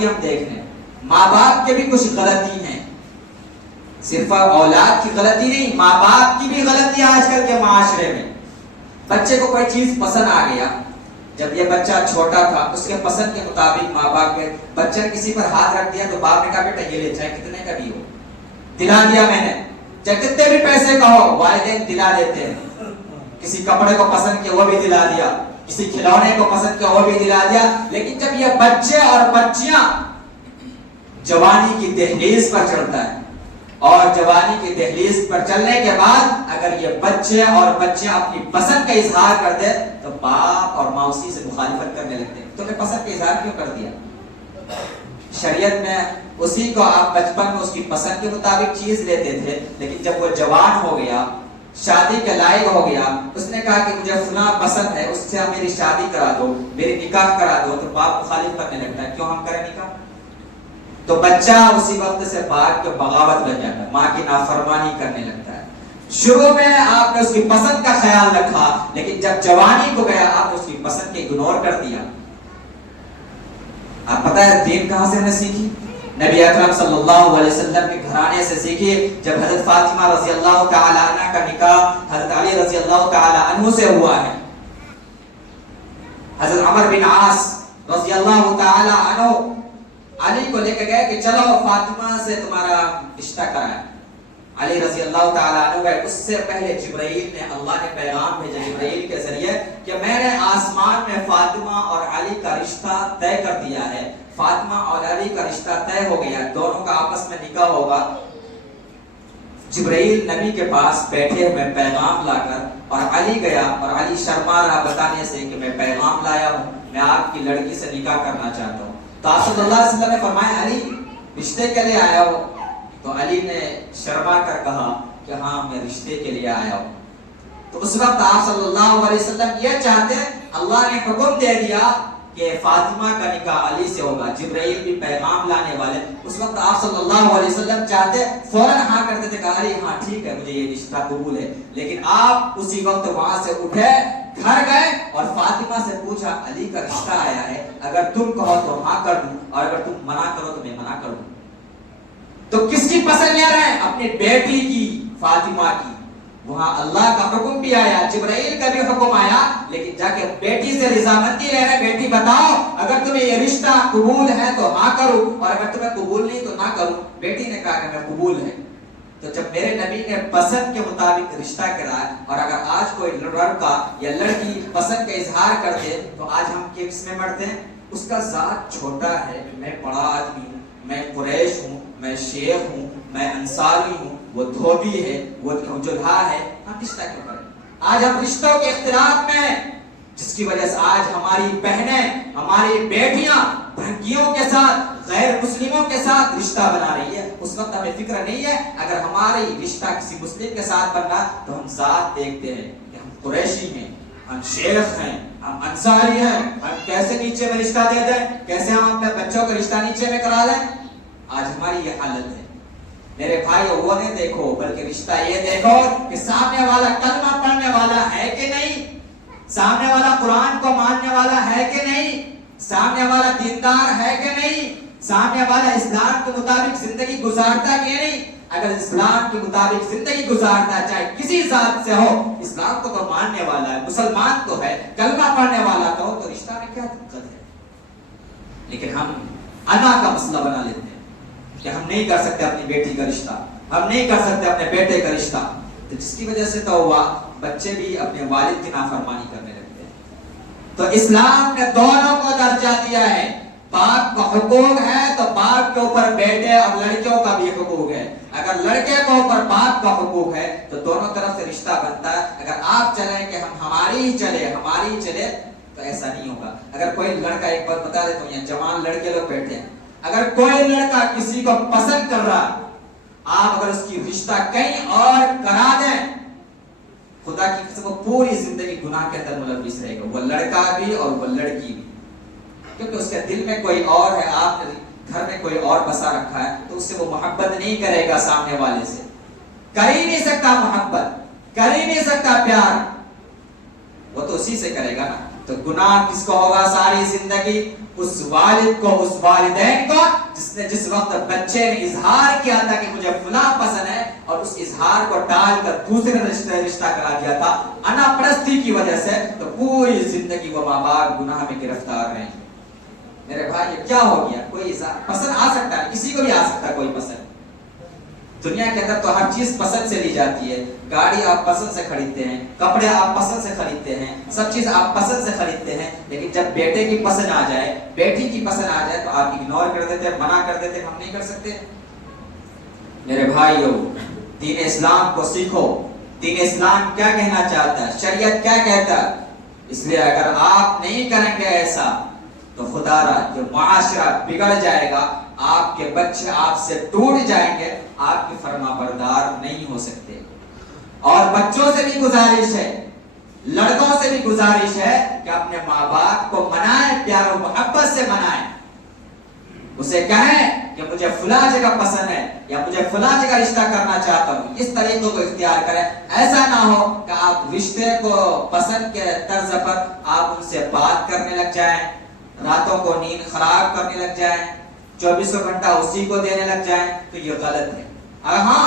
بھی ہم دیکھ لیں، ماں باپ کے بھی کچھ غلطی ہیں، صرف اولاد کی غلطی نہیں، ماں باپ کی بھی غلطی آج کل کے معاشرے میں۔ بچے کو کوئی چیز پسند آ گیا، جب یہ بچہ چھوٹا تھا اس کے پسند کے مطابق ماں باپ کے، بچے نے کسی پر ہاتھ رکھ دیا تو باپ نے کہا بیٹا یہ لے، چاہے کتنے کا بھی ہو، دلا دیا میں نے، چاہے کتنے بھی پیسے کا ہو، والدین دلا دیتے ہیں۔ کسی کپڑے کو پسند کیا وہ بھی دلا دیا، کسی کھلونے کو پسند کیا وہ بھی دلا دیا، لیکن جب یہ بچے اور بچیاں جوانی کی دہلیز پر چڑھتا ہے، اور جوانی کی دہلیز پر چلنے کے بعد اگر یہ بچے اور بچیاں اپنی پسند کا اظہار کر دے تو باپ اور ماں اسی سے مخالفت کرنے لگتے ہیں، تو نے پسند کا اظہار کیوں کر دیا؟ شریعت میں اسی کو آپ بچپن میں اس کی پسند کے مطابق چیز لیتے تھے، لیکن جب وہ جوان ہو گیا، شادی کے لائق ہو گیا، اس نے کہا کہ مجھے فلاں پسند ہے، اس سے میری شادی کرا دو، میری نکاح کرا دو، تو باپ مخالف کرنے لگتا ہے، کیوں ہم کریں نکاح؟ تو بچہ اسی وقت سے باپ کے بغاوت لگ جاتا ہے، ماں کی نافرمانی کرنے لگتا ہے۔ شروع میں آپ نے اس کی پسند کا خیال رکھا، لیکن جب جوانی کو گیا آپ نے اس کی پسند کے اگنور کر دیا۔ آپ پتہ ہے دین کہاں سے ہم نے سیکھی؟ نبی اکرم صلی اللہ علیہ وسلم کے گھرانے سے سیکھی۔ جب حضرت فاطمہ رضی اللہ تعالی عنہ کا نکاح حضرت علی رضی اللہ تعالی عنہ سے ہوا ہے، حضرت عمر بن عاص رضی اللہ تعالی عنہ علی کو لے کے گئے کہ چلو فاطمہ سے تمہارا رشتہ کرائیں۔ علی رضی اللہ تعالی عنہ گئے، اس سے پہلے جبرائیل نے، اللہ نے پیغام بھیجا جبرائیل کے ذریعے کہ میں نے آسمان میں فاطمہ اور علی کا رشتہ طے کر دیا ہے، فاطمہ اور علی کا رشتہ طے ہو گیا، دونوں کا آپس میں نکاح ہوگا۔ جبرائیل نبی کے پاس بیٹھے ہوئے پیغام لا کر، اور علی گیا اور علی شرما رہا بتانے سے کہ میں پیغام لایا ہوں، میں آپ کی لڑکی سے نکاح کرنا چاہتا ہوں۔ تو آپ صلی اللہ علیہ وسلم نے فرمایا علی رشتے کے لیے آیا ہو؟ تو علی نے شرما کر کہا کہ ہاں میں رشتے کے لیے آیا ہوں۔ تو اس وقت آپ صلی اللہ علیہ وسلم یہ چاہتے، اللہ نے حکم دے دیا کہ فاطمہ کا نکاح علی سے ہوگا، جبرائیل بھی پیغام لانے والے، اس وقت آپ صلی اللہ علیہ وسلم چاہتے فوراً ہاں کرتے تھے کہ علی ہاں ٹھیک ہے مجھے یہ رشتہ قبول ہے، لیکن آپ اسی وقت وہاں سے اٹھے، گھر گئے اور فاطمہ سے پوچھا علی کا رشتہ آیا ہے، اگر تم کہو تو ہاں کر دوں، اور اگر تم منع کرو تو میں منع کر دوں۔ تو کس کی پسند لے رہے ہیں؟ اپنی بیٹی کی، فاطمہ کی۔ وہاں اللہ کا حکم بھی آیا، جبرائیل کا بھی حکم آیا، لیکن جا کے بیٹی سے رضامندی لے رہے، بیٹی بتاؤ اگر تمہیں یہ رشتہ قبول ہے تو ہاں کروں، اور اگر تمہیں قبول نہیں تو نہ کروں۔ بیٹی نے کہا کہ میں قبول ہے۔ تو جب میرے نبی نے پسند کے مطابق رشتہ کرایا، اور اگر آج کوئی لڑکا یا لڑکی پسند کا اظہار کر دے تو آج ہم کس میں مرتے ہیں؟ اس کا ذات چھوٹا ہے، میں بڑا آدمی ہوں، میں قریش ہوں، میں شیخ ہوں، میں انصاری ہوں، وہ دھوبی ہے، وہ جلہا ہے، ہم رشتہ کیوں کریں؟ آج ہم رشتوں کے اختلاف میں ہیں، جس کی وجہ سے آج ہماری بہنیں، ہماری بیٹیاں بھنگیوں کے ساتھ، غیر مسلموں کے ساتھ رشتہ بنا رہی ہے۔ اس وقت ہمیں فکر نہیں ہے اگر ہماری رشتہ کسی مسلم کے ساتھ بننا تو ہم ذات دیکھتے ہیں کہ ہم قریشی ہیں، ہم شیخ ہیں، ہم انصاری ہیں، ہم کیسے نیچے میں رشتہ دے دیں، کیسے ہم اپنے بچوں کا رشتہ نیچے میں کرا لیں۔ آج ہماری یہ حالت ہے۔ میرے بھائی وہ نہیں دیکھو، بلکہ رشتہ یہ دیکھو کہ سامنے والا کلمہ پڑھنے والا ہے کہ نہیں، سامنے والا قرآن کو ماننے والا ہے کہ نہیں، سامنے والا دیندار ہے کہ نہیں، سامنے والا اسلام کے مطابق زندگی گزارتا کہ نہیں۔ اگر اسلام کے مطابق زندگی گزارتا چاہے کسی ذات سے ہو، اسلام کو تو ماننے والا ہے، مسلمان تو ہے، کلمہ پڑھنے والا تو ہو، تو رشتہ میں کیا دقت ہے؟ لیکن ہم انا کا مسئلہ بنا لیتے ہیں کہ ہم نہیں کر سکتے اپنی بیٹی کا رشتہ، ہم نہیں کر سکتے اپنے بیٹے کا رشتہ، تو جس کی وجہ سے تو بچے بھی اپنے والد کی نافرمانی کرنے لگتے ہیں۔ تو اسلام نے دونوں کو درجہ دیا ہے، باپ کا حقوق ہے تو باپ کے اوپر بیٹے اور لڑکیوں کا بھی حقوق ہے، اگر لڑکے کے اوپر باپ کا حقوق ہے تو دونوں طرف سے رشتہ بنتا ہے۔ اگر آپ چلیں کہ ہم ہماری ہی چلے تو ایسا نہیں ہوگا۔ اگر کوئی لڑکا، ایک بات بتا دیتا ہوں، یہاں جوان لڑکے لوگ بیٹھے ہیں، اگر کوئی لڑکا کسی کو پسند کر رہا، آپ اگر اس کی رشتہ کہیں اور کرا دیں، خدا کی قسم وہ پوری زندگی گناہ کے اندر ملوث رہے گا، وہ لڑکا بھی اور وہ لڑکی بھی، کیونکہ اس کے دل میں کوئی اور ہے، آپ نے گھر میں کوئی اور بسا رکھا ہے، تو اس سے وہ محبت نہیں کرے گا، سامنے والے سے کر ہی نہیں سکتا محبت، کر ہی نہیں سکتا پیار، وہ تو اسی سے کرے گا نا۔ تو گناہ کس کو ہوگا ساری زندگی؟ اس والد کو، اس والدین کو جس نے جس وقت بچے نے اظہار کیا تھا کہ مجھے فلاں پسند ہے اور اس اظہار کو ٹال کر دوسرے رشتہ کرا دیا تھا انا پرستی کی وجہ سے، تو پوری زندگی وہ ماں باپ گناہ میں گرفتار رہے. میرے بھائی یہ کیا ہو گیا؟ کوئی پسند آ سکتا ہے، کسی کو بھی آ سکتا ہے کوئی پسند. دنیا کے اندر تو ہر چیز پسند سے لی جاتی ہے. گاڑی آپ پسند سے خریدتے ہیں، کپڑے آپ پسند سے خریدتے ہیں، سب چیز آپ پسند سے خریدتے ہیں. لیکن جب بیٹے کی پسند آ جائے، بیٹی کی پسند آ جائے تو آپ اگنور کر دیتے ہیں، منع کر دیتے ہیں، ہم نہیں کر سکتے. میرے بھائیو، دین اسلام کو سیکھو. دین اسلام کیا کہنا چاہتا ہے، شریعت کیا کہتا ہے. اس لیے اگر آپ نہیں کریں گے ایسا تو خدا را جو معاشرہ بگڑ جائے گا، آپ کے بچے آپ سے ٹوٹ جائیں گے، آپ کی فرما بردار نہیں ہو سکتے. اور بچوں سے بھی گزارش ہے، لڑکوں سے بھی گزارش ہے کہ اپنے ماں باپ کو منائیں، پیار و محبت سے منائیں. اسے کہیں کہ مجھے فلاں جگہ پسند ہے یا مجھے فلاں جگہ رشتہ کرنا چاہتا ہوں، اس طریقوں کو اختیار کریں. ایسا نہ ہو کہ آپ رشتے کو پسند کے طرز پر آپ ان سے بات کرنے لگ جائیں، راتوں کو نیند خراب کرنے لگ جائیں، 24 گھنٹہ اسی کو دینے لگ جائیں، تو یہ غلط ہے. ہاں